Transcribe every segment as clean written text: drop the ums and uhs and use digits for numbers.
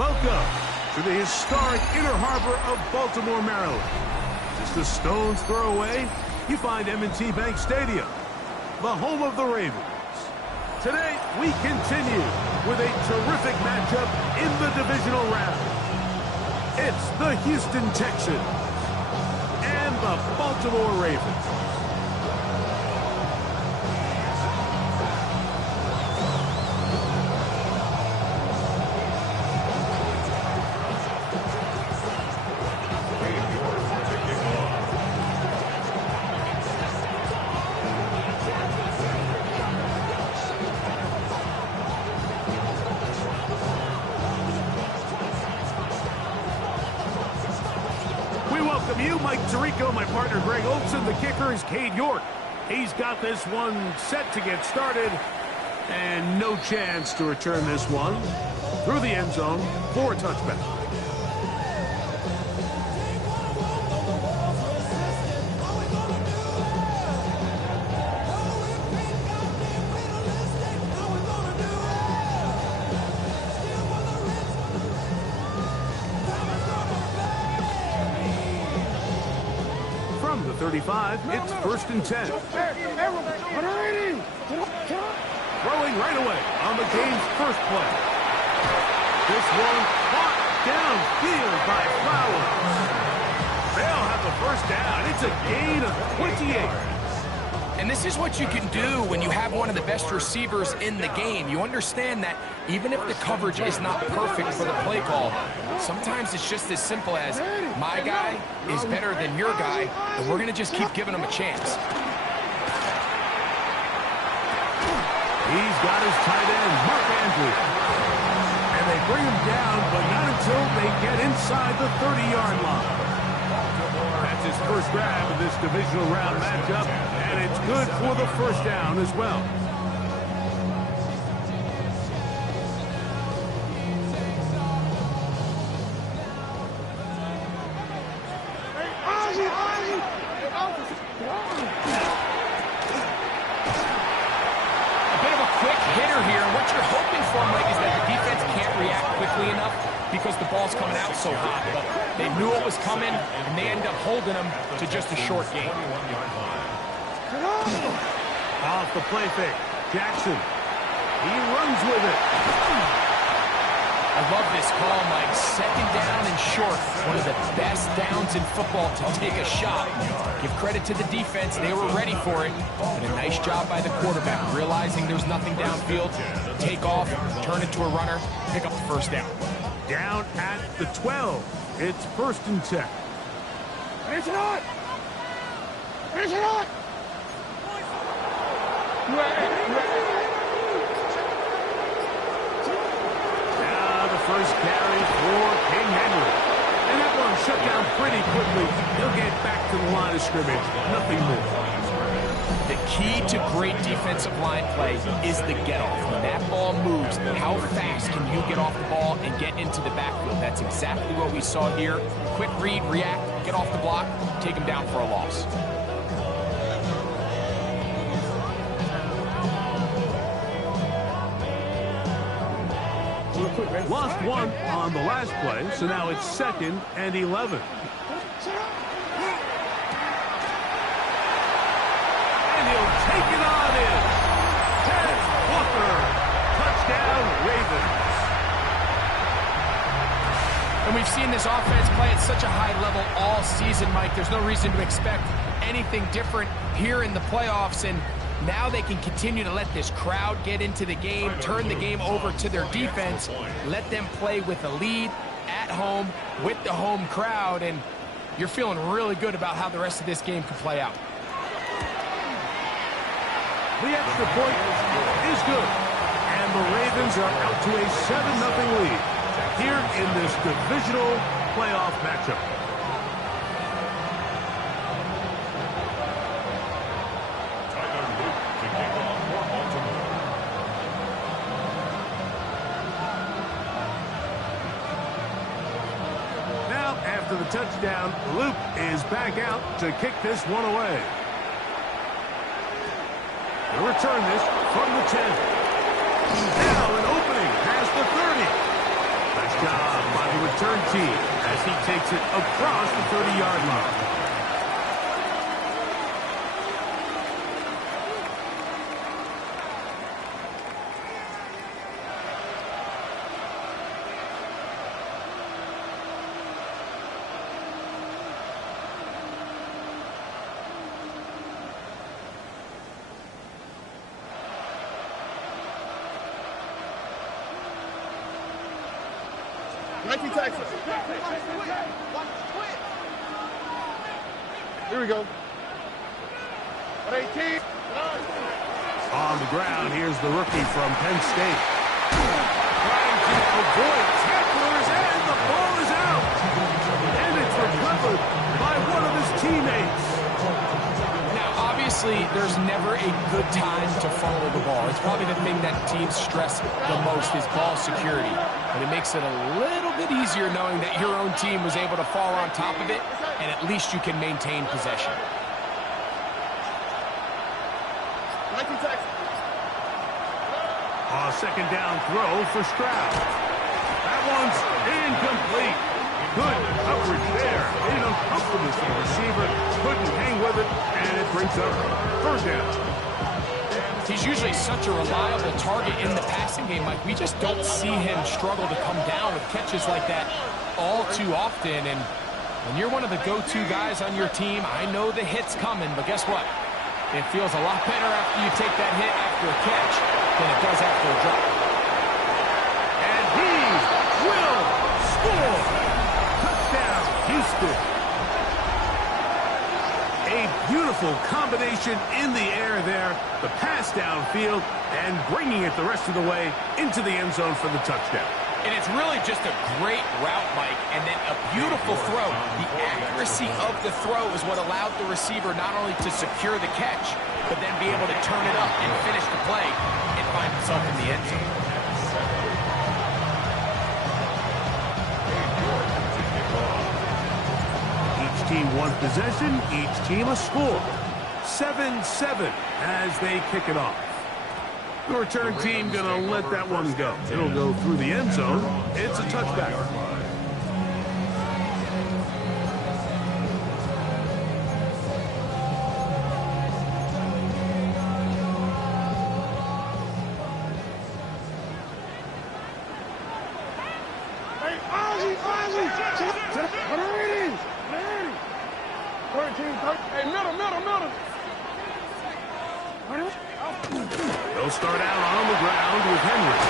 Welcome to the historic Inner Harbor of Baltimore, Maryland. Just a stone's throw away, you find M&T Bank Stadium, the home of the Ravens. Today, we continue with a terrific matchup in the divisional round. It's the Houston Texans and the Baltimore Ravens. You, Mike Tirico, my partner Greg Olson. The kicker is Cade York. He's got this one set to get started, and no chance to return this one through the end zone for a touchback. From the 35, it's 1st and 10. Throwing right away on the game's first play. This one caught downfield by Flowers. They'll have the first down. It's a gain of 28. And this is what you can do when you have one of the best receivers in the game. You understand that even if the coverage is not perfect for the play call, sometimes it's just as simple as my guy is better than your guy, and we're going to just keep giving him a chance. He's got his tight end, Mark Andrews. And they bring him down, but not until they get inside the 30-yard line. That's his first grab of this divisional round matchup, and it's good for the first down as well. Hitter here, and what you're hoping for, Mike, is that the defense can't react quickly enough because the ball's coming out so hot. But they knew it was coming, and they end up holding them to just a short game. Off the play fake, Jackson. He runs with it. I love this call, Mike. 2nd down and short. One of the best downs in football to take a shot. Give credit to the defense. They were ready for it. But a nice job by the quarterback, realizing there's nothing downfield. Take off, turn it to a runner, pick up the first down. Down at the 12. It's 1st and 10. Finish it on! Finish it on! First carry for King Henry. And that one shut down pretty quickly. He'll get back to the line of scrimmage. Nothing more. The key to great defensive line play is the get-off. When that ball moves, how fast can you get off the ball and get into the backfield? That's exactly what we saw here. Quick read, react, get off the block, take him down for a loss. Lost one on the last play, so now it's 2nd and 11. And he'll take it on in. Ted Walker. Touchdown, Ravens. And we've seen this offense play at such a high level all season, Mike. There's no reason to expect anything different here in the playoffs, and now they can continue to let this crowd get into the game, turn the game over to their defense, let them play with a lead at home with the home crowd, and you're feeling really good about how the rest of this game could play out. The extra point is good, and the Ravens are out to a 7-0 lead here in this divisional playoff matchup. After the touchdown, Luke is back out to kick this one away. They'll return this from the 10. Now an opening past the 30. Nice job by the return team as he takes it across the 30-yard line. Texans. Here we go. 18. On the ground, here's the rookie from Penn State. Trying to avoid tacklers, and the ball is out. And it's recovered by one of his teammates. Now, obviously, there's never a good time to fumble the ball. It's probably the thing that teams stress the most is ball security. But it makes it a little bit easier knowing that your own team was able to fall on top of it, and at least you can maintain possession. Second down throw for Stroud. That one's incomplete. Good coverage there. Made it uncomfortable for the receiver. Couldn't hang with it, and it brings up first down. He's usually such a reliable target in the passing game, Mike. We just don't see him struggle to come down with catches like that all too often. And when you're one of the go-to guys on your team, I know the hit's coming, but guess what? It feels a lot better after you take that hit after a catch than it does after a drop. And he will score! Touchdown, Houston! A beautiful combination in the air there. The pass downfield and bringing it the rest of the way into the end zone for the touchdown. And it's really just a great route, Mike, and then a beautiful throw. The accuracy of the throw is what allowed the receiver not only to secure the catch, but then be able to turn it up and finish the play and find himself in the end zone. Each team one possession, each team a score. 7-7 as they kick it off. The return team going to let that one go. It'll go through the end zone. It's a touchback. They'll start out on the ground with Henry.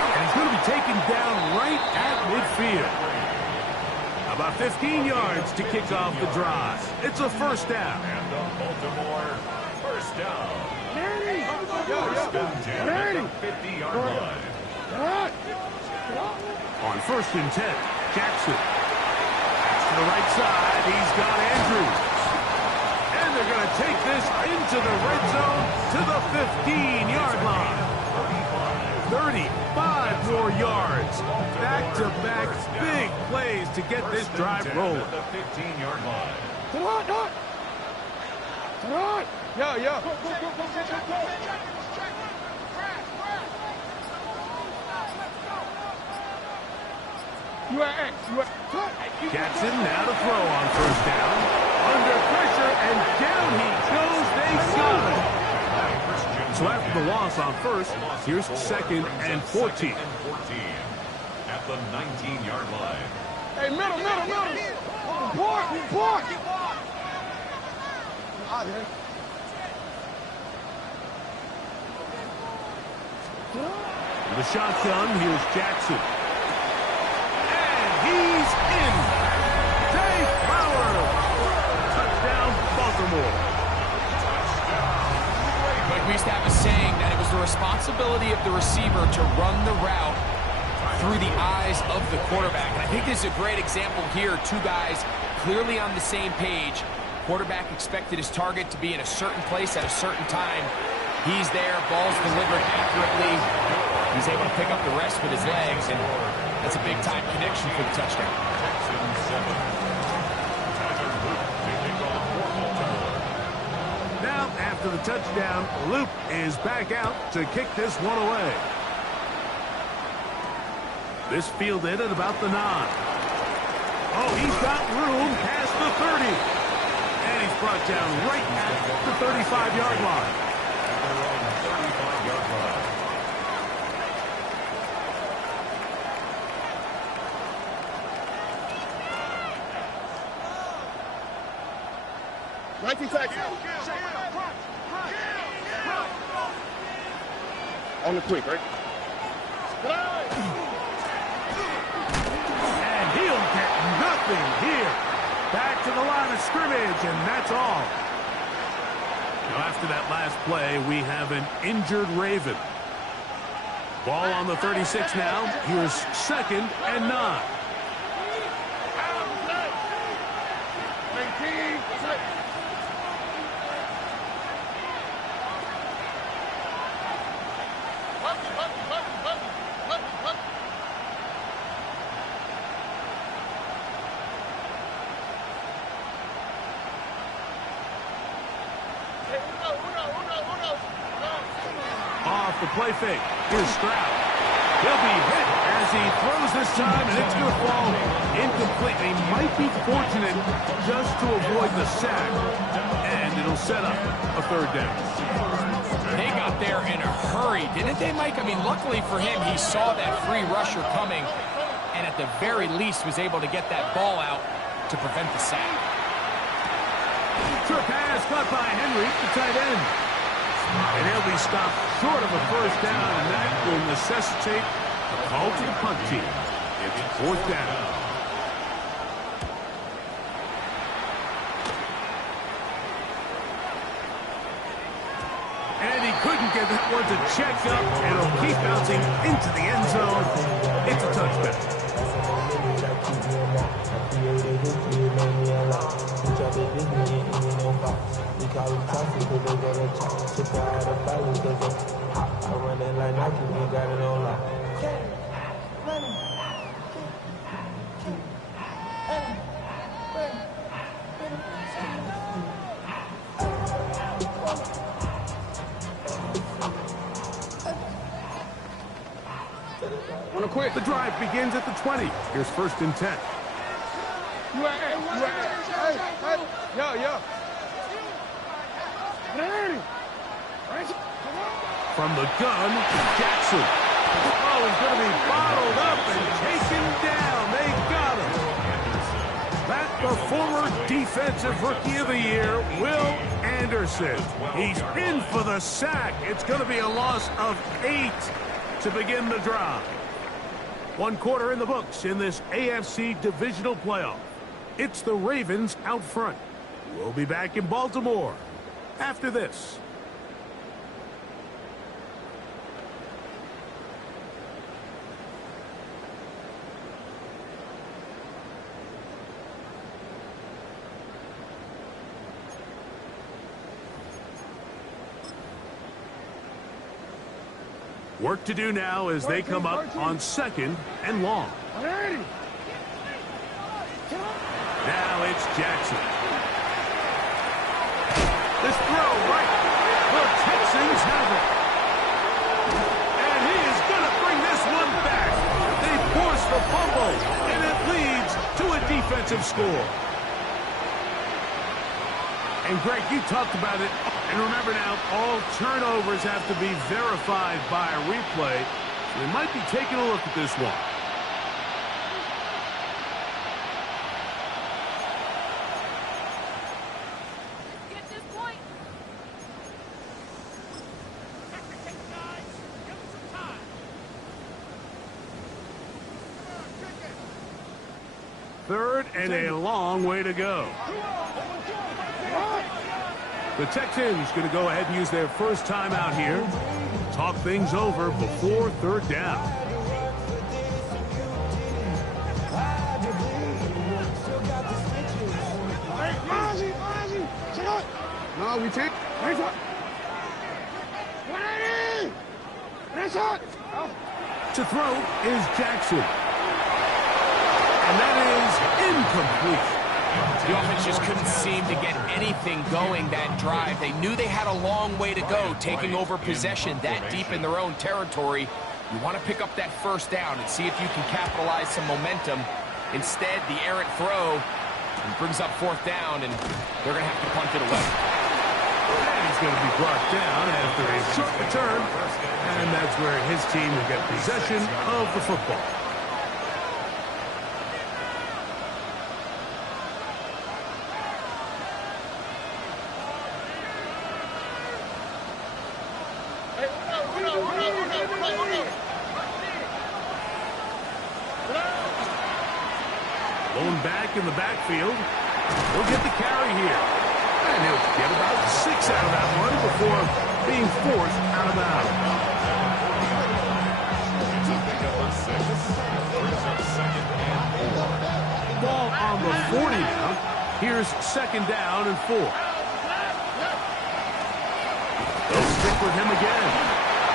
And he's going to be taken down right at midfield. About 15 yards to kick off the drive. It's a first down. And the Baltimore first down. First 50-yard line. On 1st and 10, Jackson. To the right side, he's got Andrews. And they're going to take this into the red zone to the 15-yard line. 35 more yards. Back-to-back big plays to get this drive rolling. The 15-yard line. Come on. Yeah. Jackson now to throw on first down. Under pressure, and down he goes. They got him. So after the loss on first, here's 2nd and 14. At the 19-yard line. Hey, middle. Block. The shotgun, here's Jackson. And he's in. Dave Bauer. Touchdown, Baltimore. Like we used to have a saying that it was the responsibility of the receiver to run the route through the eyes of the quarterback. And I think this is a great example here. Two guys clearly on the same page. Quarterback expected his target to be in a certain place at a certain time. He's there, ball's delivered accurately. He's able to pick up the rest with his legs, and that's a big-time connection for the touchdown. Now, after the touchdown, Luke is back out to kick this one away. This fielded at about the 9. Oh, he's got room past the 30. And he's brought down right at the 35-yard line. 35-yard line. 19 seconds. On the quick, right? And he'll get nothing here. Back to the line of scrimmage, and that's all. Now, after that last play, we have an injured Raven. Ball on the 36 now. Here's 2nd and 9. Off the play fake. Here's Stroud. He'll be hit as he throws this time, and it's going to fall incomplete. He might be fortunate just to avoid the sack, and it'll set up a 3rd down. They got there in a hurry, didn't they, Mike? I mean, luckily for him, he saw that free rusher coming, and at the very least was able to get that ball out to prevent the sack. Trip pass caught by Henry, the tight end. And he'll be stopped short of a 1st down, and that will necessitate a call to the punt team. It's 4th down. And he couldn't get that one to check up. It'll keep bouncing into the end zone. It's a touchback. The drive begins at the 20. Here's 1st and 10. From the gun, Jackson. Oh, he's going to be bottled up and taken down. They got him. That the former Defensive Rookie of the Year, Will Anderson. He's in for the sack. It's going to be a loss of 8 to begin the drive. 1 quarter in the books in this AFC divisional playoff. It's the Ravens out front. We'll be back in Baltimore after this. Work to do now as they come up on 2nd and long. Now it's Jackson. This throw right. The Texans have it. And he is going to bring this one back. They force the fumble, and it leads to a defensive score. And Greg, you talked about it. And remember now, all turnovers have to be verified by a replay. So they might be taking a look at this one. Get this point. 3rd and a long way to go. The Texans going to go ahead and use their first time out here. Talk things over before 3rd down. No, we take. To throw is Jackson. And that is incomplete. The offense just couldn't seem to get anything going that drive. They knew they had a long way to go, taking over possession that deep in their own territory. You want to pick up that first down and see if you can capitalize some momentum. Instead, the errant throw brings up fourth down, and they're going to have to punt it away. And he's going to be brought down after a short return, and that's where his team will get possession of the football. Lone back in the backfield. He'll get the carry here. And he'll get about 6 out of that one before being forced out of bounds. Ball on the 40 now. Here's 2nd down and 4. They'll stick with him again.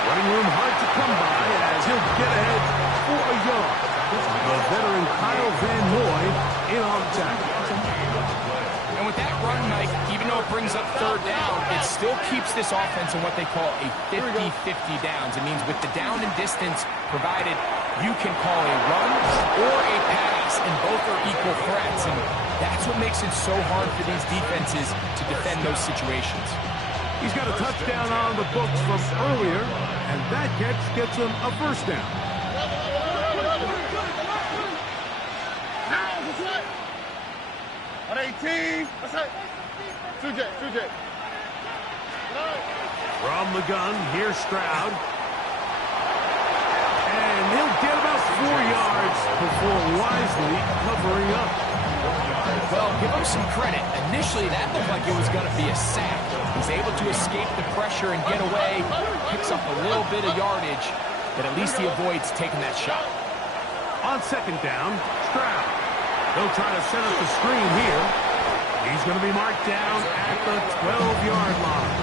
Running room hard to come by as he'll get ahead for a yard. The veteran Kyle Van Noy in on the tackle. And with that run, Mike, even though it brings up 3rd down, it still keeps this offense in what they call a 50-50 downs. It means with the down and distance provided, you can call a run or a pass, and both are equal threats. And that's what makes it so hard for these defenses to defend those situations. He's got a touchdown on the books from earlier, and that catch gets him a first down. On 18. That's it. 2J. From the gun, here's Stroud. And he'll get about 4 yards before wisely covering up. Well, give him some credit. Initially, that looked like it was going to be a sack. He's able to escape the pressure and get away, picks up a little bit of yardage, but at least he avoids taking that shot. On 2nd down, Stroud. They'll try to set up the screen here. He's going to be marked down at the 12-yard line.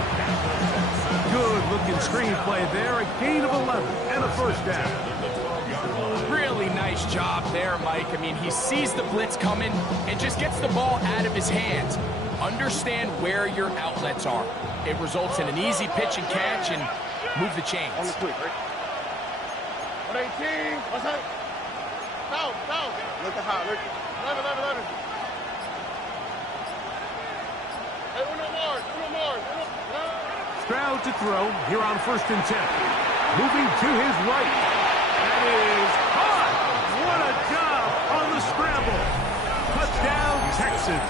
Good-looking screen play there. A gain of 11 and a first down. Really nice job there, Mike. I mean, he sees the blitz coming and just gets the ball out of his hands. Understand where your outlets are. It results in an easy pitch and catch and move the chains. On the quick, right? On 18. What's that? Down. Look at how. Look. 11. Hey, uno more. Stroud to throw here on 1st and 10. Moving to his right. That is caught. What a job on the scramble. Touchdown, Texans.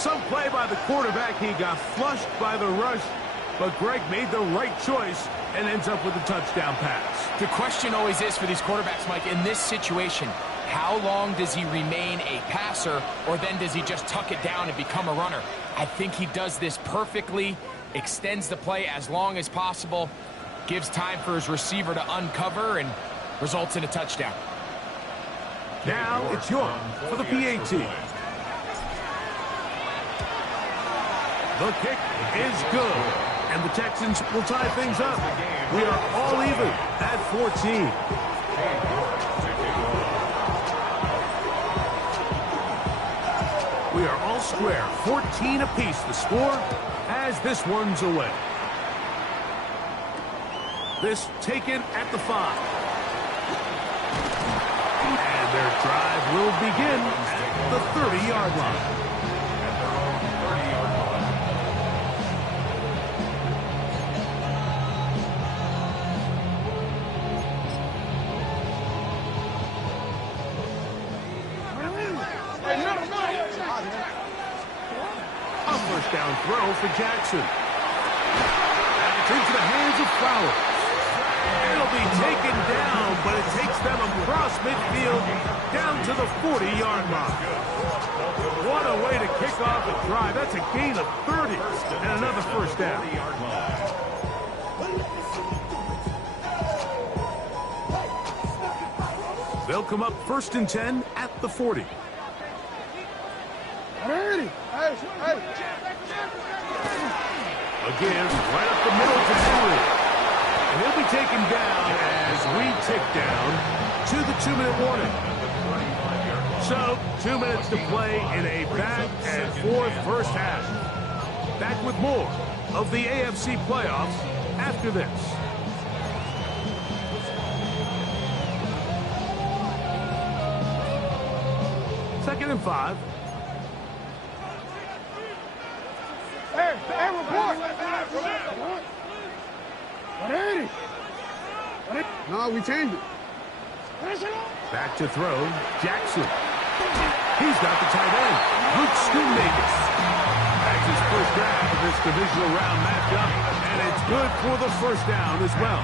Some play by the quarterback. He got flushed by the rush, but Greg made the right choice and ends up with a touchdown pass. The question always is for these quarterbacks, Mike, in this situation, how long does he remain a passer, or then does he just tuck it down and become a runner? I think he does this perfectly, extends the play as long as possible, gives time for his receiver to uncover, and results in a touchdown. Now it's York for the PAT. The kick is good, and the Texans will tie things up. We are all even at 14. We are all square, 14 apiece the score as this one's away. This taken at the 5. And their drive will begin at the 30-yard line. Down throw for Jackson. And it's into the hands of Flowers. It'll be taken down, but it takes them across midfield down to the 40-yard line. What a way to kick off a drive. That's a gain of 30 and another first down. They'll come up 1st and 10 at the 40. Again, right up the middle to Henry. And he'll be taken down as we tick down to the 2-minute warning. So, 2 minutes to play in a back-and-forth first half. Back with more of the AFC playoffs after this. 2nd and 5. Hey, report. 180. No, we changed it. Back to throw, Jackson. He's got the tight end, Luke Schoonmaker. That's his first grab of this divisional round matchup, and it's good for the first down as well.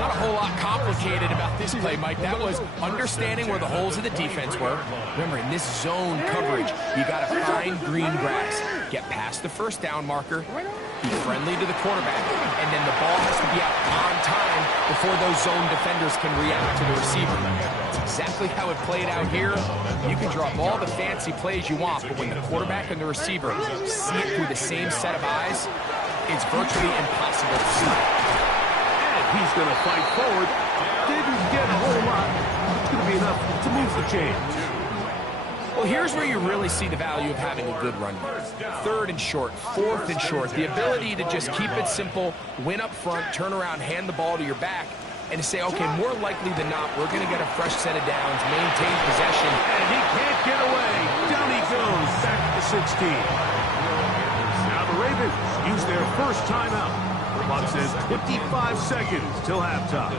Not a whole lot complicated about this play, Mike. That was understanding where the holes of the defense were. Remember, in this zone coverage, you got to find green grass, get past the first down marker, be friendly to the quarterback, and then the ball has to be out on time before those zone defenders can react to the receiver. That's exactly how it played out here. You can draw up all the fancy plays you want, but when the quarterback and the receiver see it through the same set of eyes, it's virtually impossible to see. And he's going to fight forward. Didn't get a whole lot. It's going to be enough to move the chains. Well, here's where you really see the value of having a good run game. 3rd and short, 4th and short. The ability to just keep it simple, win up front, turn around, hand the ball to your back, and to say, okay, more likely than not, we're going to get a fresh set of downs, maintain possession. And he can't get away. Down he goes, back to 16. Now the Ravens use their first timeout. The clock says 25 seconds till halftime.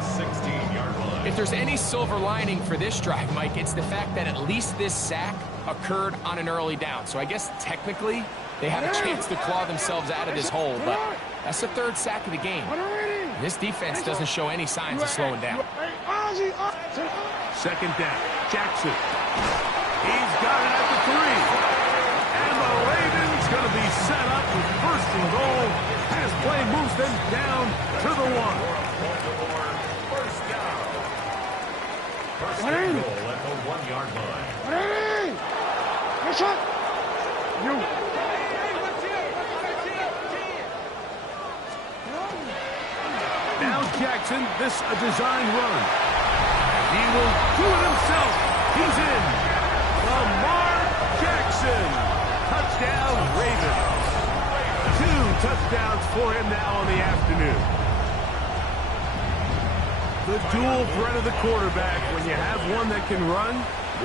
If there's any silver lining for this drive, Mike, it's the fact that at least this sack occurred on an early down. So I guess technically they have a chance to claw themselves out of this hole, but that's the 3rd sack of the game. This defense doesn't show any signs of slowing down. 2nd down, Jackson. He's got it at the 3. And the Ravens going to be set up with 1st and goal. Pass play moves them down to the 1. First and goal at the 1-yard line. Nice shot. You. Now Jackson, this a design run. And he will do it himself. He's in. Lamar Jackson. Touchdown, Ravens. 2 touchdowns for him now on the afternoon. The dual threat of the quarterback. When you have one that can run,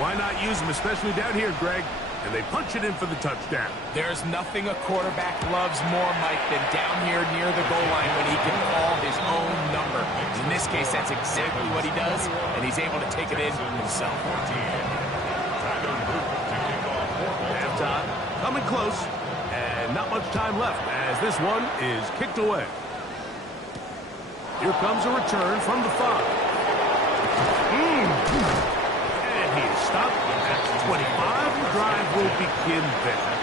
why not use him, especially down here, Greg? And they punch it in for the touchdown. There's nothing a quarterback loves more, Mike, than down here near the goal line when he can call his own number. In this case, that's exactly what he does, and he's able to take it in himself. Halftime coming close, and not much time left as this one is kicked away. Here comes a return from the 5. And he is stopped at 25. The drive will begin there.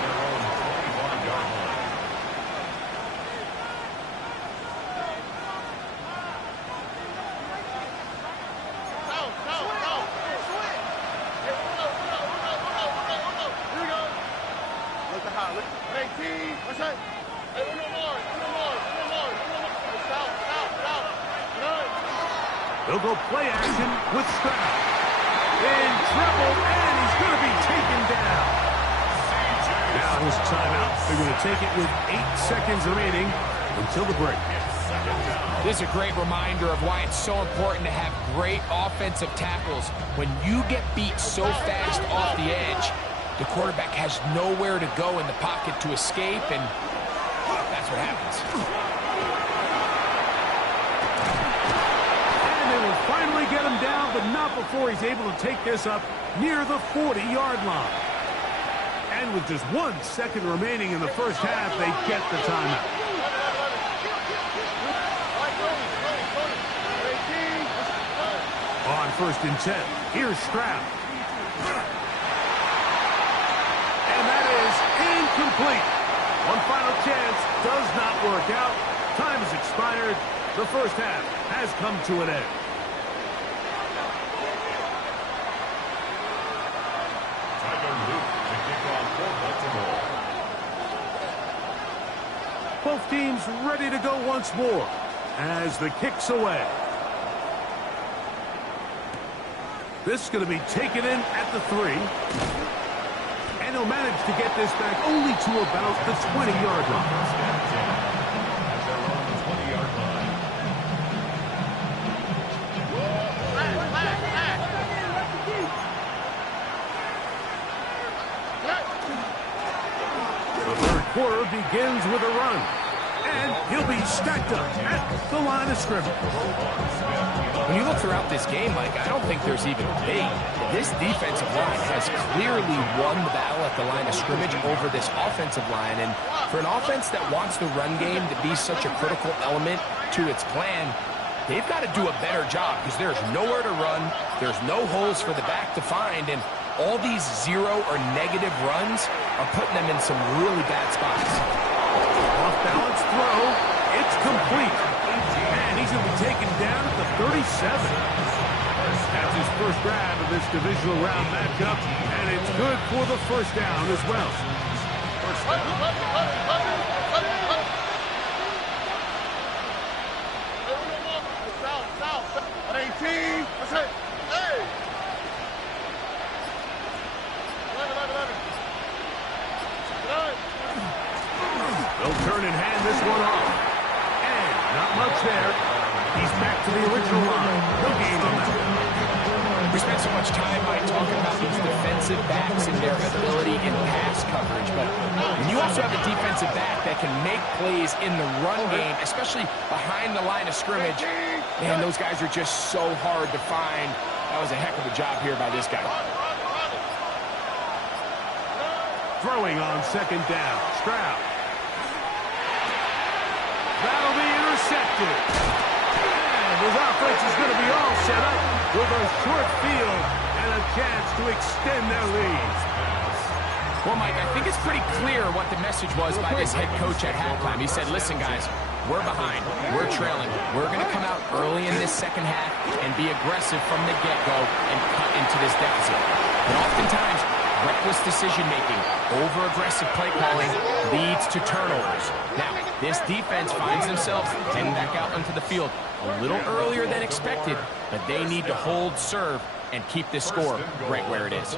They'll go play action with Stroud. In trouble, and he's going to be taken down. Now his timeout. They're going to take it with 8 seconds remaining until the break. This is a great reminder of why it's so important to have great offensive tackles. When you get beat so fast off the edge, the quarterback has nowhere to go in the pocket to escape, and that's what happens. Finally get him down, but not before he's able to take this up near the 40-yard line. And with just 1 second remaining in the first half, they get the timeout. On 1st and 10, here's Stroud. And that is incomplete. One final chance does not work out. Time has expired. The first half has come to an end. Both teams ready to go once more as the kick's away. This is going to be taken in at the 3. And he'll manage to get this back only to about the 20-yard line. quarter begins with a run. And he'll be stacked up at the line of scrimmage. When you look throughout this game, Mike, I don't think there's even a debate. This defensive line has clearly won the battle at the line of scrimmage over this offensive line. And for an offense that wants the run game to be such a critical element to its plan, they've got to do a better job because there's nowhere to run. There's no holes for the back to find. And all these zero or negative runs are putting them in some really bad spots. Off-balance throw. It's complete. And he's going to be taken down at the 37. That's his first grab of this divisional round matchup, and it's good for the first down as well. First down. 18. That's it. Hey. 11. They'll turn and hand this one off. And not much there. He's back to the original line. No gain on that. We spent so much time, Mike, talking about these defensive backs and their ability in pass coverage. But when you also have a defensive back that can make plays in the run game, especially behind the line of scrimmage, man, those guys are just so hard to find. That was a heck of a job here by this guy. Throwing on second down. Stroud. That'll be intercepted. And his offense is going to be all set up with a short field and a chance to extend their lead. Well, Mike, I think it's pretty clear what the message was by this head coach at halftime. He said, listen, guys, we're behind. We're trailing. We're going to come out early in this second half and be aggressive from the get-go and cut into this deficit. But oftentimes, reckless decision-making, over-aggressive play calling leads to turnovers. Now, this defense finds themselves heading back out onto the field a little earlier than expected, but they need to hold serve and keep this score right where it is.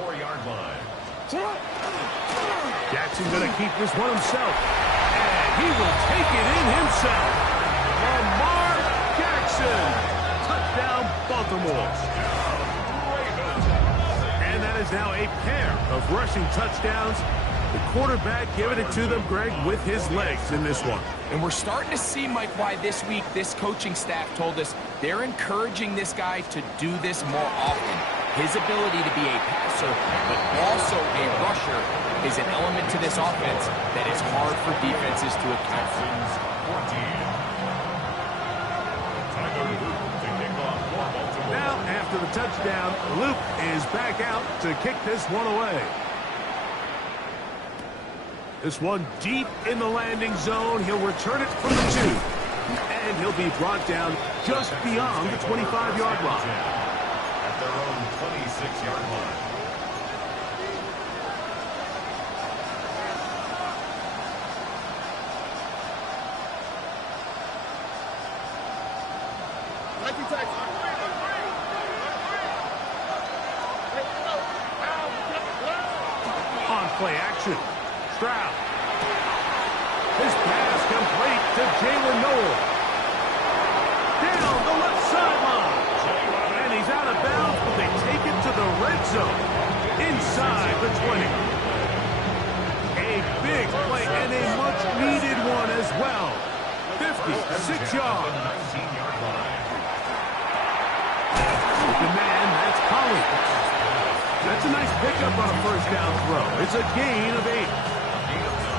Jackson going to keep this one himself. And he will take it in himself. Lamar Jackson. Touchdown, Baltimore. And that is now a pair of rushing touchdowns. The quarterback giving it to them, Greg, with his legs in this one. And we're starting to see, Mike, why this week this coaching staff told us they're encouraging this guy to do this more often. His ability to be a passer, but also a rusher, is an element to this offense that is hard for defenses to account for. Now, after the touchdown, Luke is back out to kick this one away. This one deep in the landing zone. He'll return it from the 2. And he'll be brought down just beyond the 25-yard line. At their own 26-yard line. On play action. Stroud. His pass complete to Jalen Noel. Down the left sideline. And he's out of bounds, but they take it to the red zone. Inside the 20. A big play and a much-needed one as well. 56 yards. With the man, that's Collins. That's a nice pickup on a first down throw. It's a gain of 8.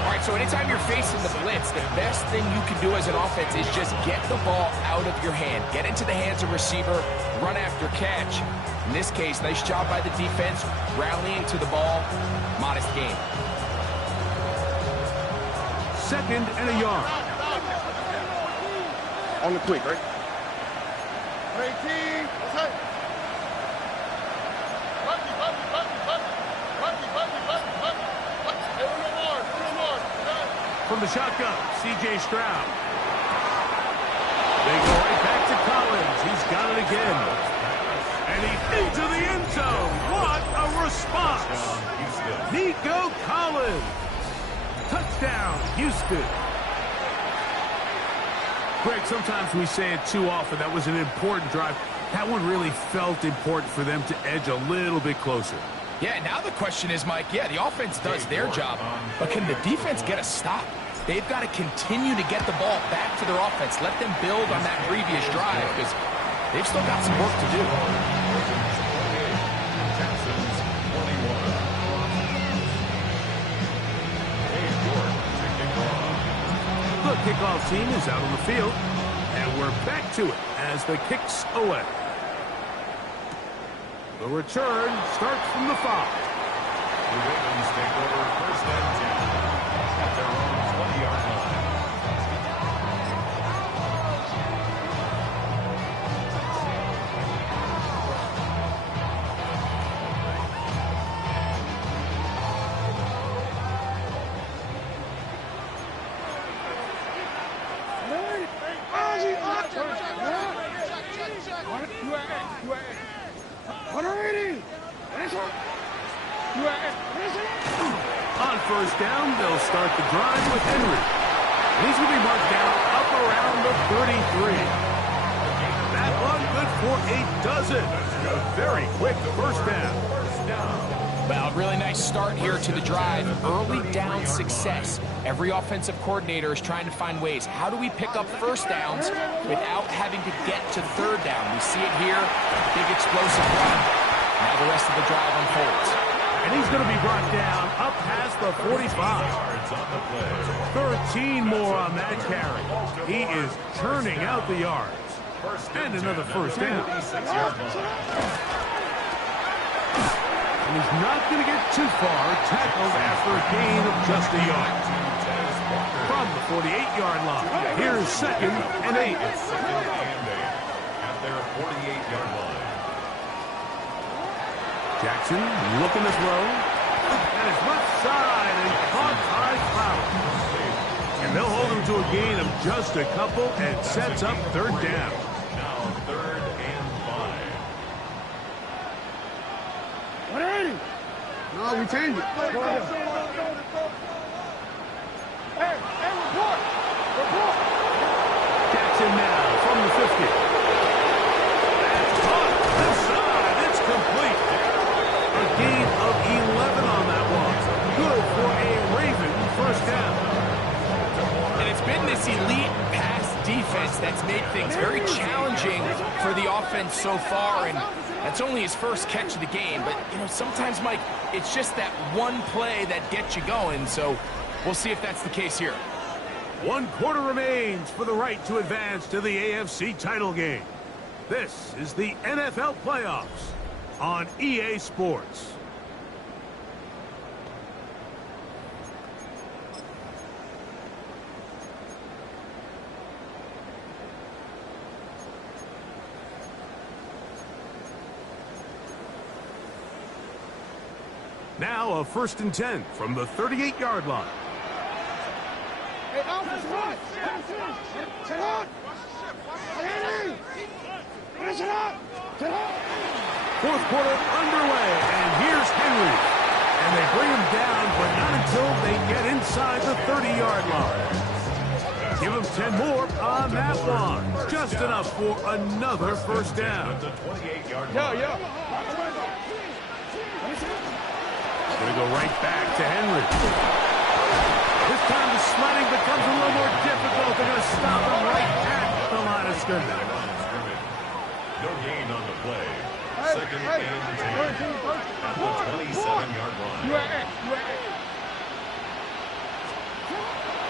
All right, so anytime you're facing the blitz, the best thing you can do as an offense is just get the ball out of your hand. Get into the hands of receiver, run after catch. In this case, nice job by the defense, rallying to the ball. Modest gain. Second and a yard. On the quick, right? 18. That's it. From the shotgun, C.J. Stroud. They go right back to Collins. He's got it again. And he's into the end zone. What a response. Nico Collins. Touchdown, Houston. Greg, sometimes we say it too often. That was an important drive. That one really felt important for them to edge a little bit closer. Yeah, now the question is, Mike, yeah, the offense does their job, but can the defense get a stop? They've got to continue to get the ball back to their offense. Let them build on that previous drive because they've still got some work to do. Texans 21. The kickoff team is out on the field, and we're back to it as the kick's away. The return starts from the 5. The Ravens take over 1st and 10 at their own 20-yard line. On 1st down, they'll start the drive with Henry. He's going to be marked down up around the 33. That one good for a dozen. A very quick 1st down. Well, really nice start here to the drive. Early down success. Every offensive coordinator is trying to find ways. How do we pick up 1st downs without having to get to 3rd down? We see it here. Big explosive run. Now the rest of the drive unfolds. And he's going to be brought down up past the 45. 13 more on that carry. He is churning out the yards. And another 1st down. And he's not going to get too far. Tackled after a gain of just a yard. From the 48-yard line. Here's 2nd and 8. At their 48-yard line. Jackson looking to throw. And his left side and caught by Flowers. And they'll hold him to a gain of just a couple and sets up 3rd down. Now 3rd and 5. No, we change it. Hey, report. Jackson now from the 50. That's caught. Left side. It's complete. A gain of 11 on that one. Good for a Raven 1st down. And it's been this elite pass defense that's made things very challenging for the offense so far, and that's only his 1st catch of the game. But, you know, sometimes, Mike, it's just that one play that gets you going, so we'll see if that's the case here. 1 quarter remains for the right to advance to the AFC title game. This is the NFL playoffs on EA Sports. Now a 1st and 10 from the 38-yard line. Hey, Alpha, what? Sit up. Sit up. 4th quarter underway, and here's Henry. And they bring him down, but not until they get inside the 30-yard line. Give him 10 more on that one. Just enough for another 1st down. Yeah. Going to go right back to Henry. This time the sledding becomes a little more difficult. They're going to stop him right at the line of scrimmage. No gain on the play. 2nd and 10 at the 27-yard line.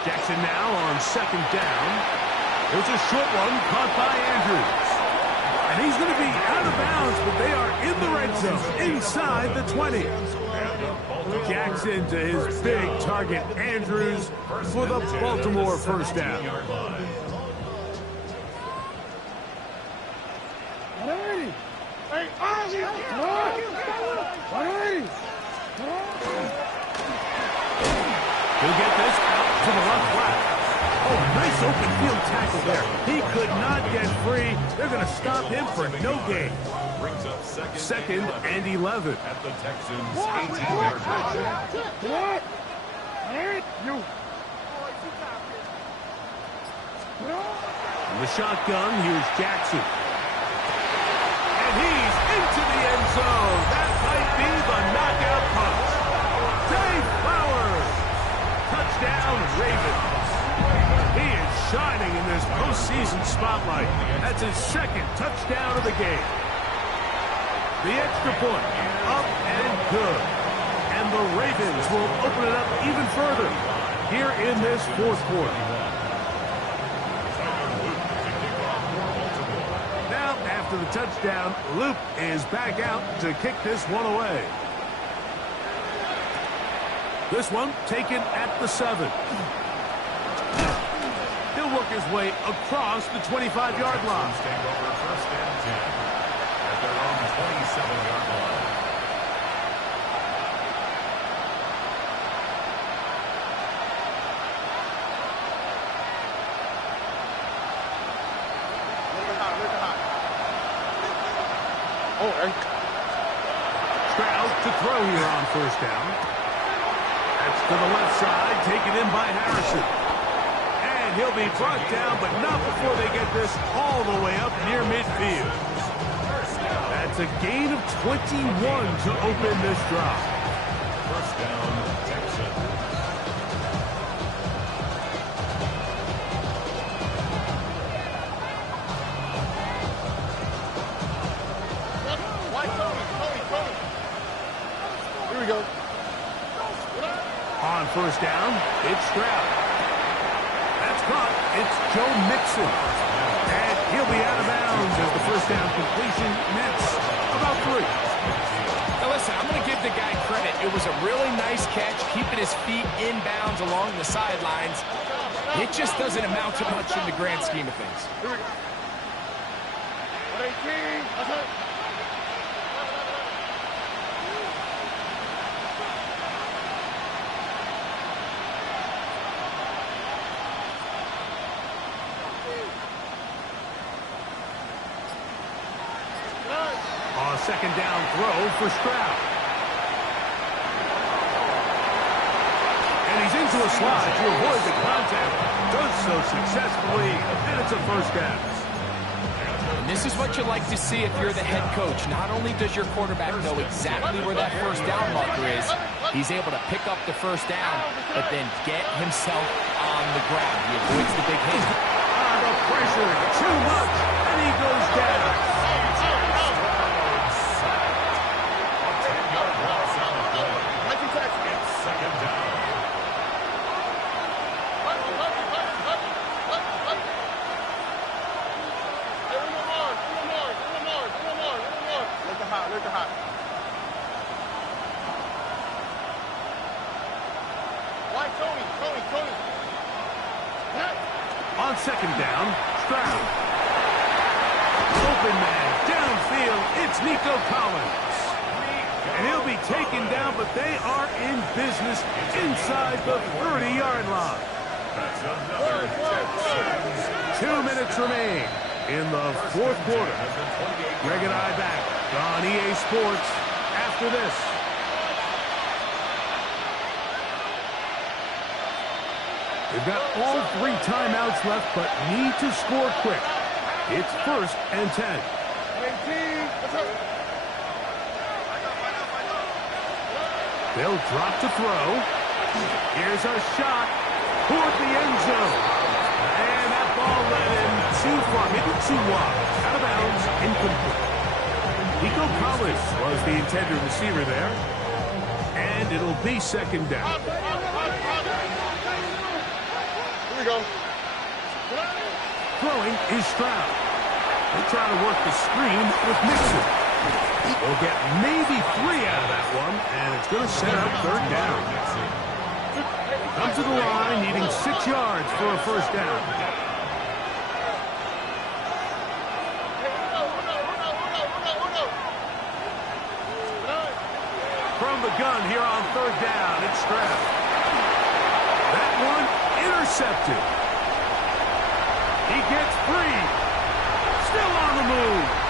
Jackson now on 2nd down. There's a short one caught by Andrews. And he's going to be out of bounds, but they are in the red zone inside the 20. Jackson to his big target, Andrews, for the Baltimore 1st down. Hey, He'll get this out to the left flat. Oh, nice open field tackle there. He could not get free. They're going to stop him for no gain. Brings up 2nd and 11. at the Texans' 18-yard line. what? You. In the shotgun, here's Jackson. And he's into the end zone. That might be the knockout shining in this postseason spotlight. That's his second touchdown of the game. The extra point, up and good. And the Ravens will open it up even further here in this fourth quarter. Now, after the touchdown, Luke is back out to kick this one away. This one taken at the 7. He'll work his way across the 25-yard line. Take over first and 10 at their own 27-yard line. Stroud to throw here on first down. That's to the left side, taken in by Harrison. And he'll be brought down, but not before they get this all the way up near midfield. That's a gain of 21 to open this drive. First down, Texans. Here we go. On first down, it's Stroud. That's caught. It's Joe Mixon. And he'll be out of bounds as the first down completion nets about 3. Now listen, I'm going to give the guy credit. It was a really nice catch, keeping his feet in bounds along the sidelines. It just doesn't amount to much in the grand scheme of things. Here we go. 118. That's it. On a second down throw for Stroud. And he's into a slide to avoid the contact. Does so successfully, and it's a first down. And this is what you like to see if you're the head coach. Not only does your quarterback know exactly where that first down marker is, he's able to pick up the first down, but then get himself on the ground. He avoids the big hit. The pressure, too much, and he goes down. Second down. Look hot. Why, Tony? On second down, Stroud. Open man, downfield, it's Nico Collins. And he'll be taken down, but they are in business inside the 30-yard line. That's another 2 minutes remain in the fourth quarter. Greg and I back on EA Sports after this. They've got all 3 timeouts left, but need to score quick. It's first and 10. 18. They'll drop to throw. Here's a shot toward the end zone. And that ball led him too far, maybe too wide. Out of bounds, incomplete. Nico Collins was the intended receiver there. And it'll be second down. Here we go. Throwing is Stroud. They're trying to work the screen with Mixon. They'll get maybe 3 out of that one, and it's going to set up third down. Come to the line, needing 6 yards for a first down. From the gun here on third down, it's Stroud. That one intercepted. He gets free. Still on the move.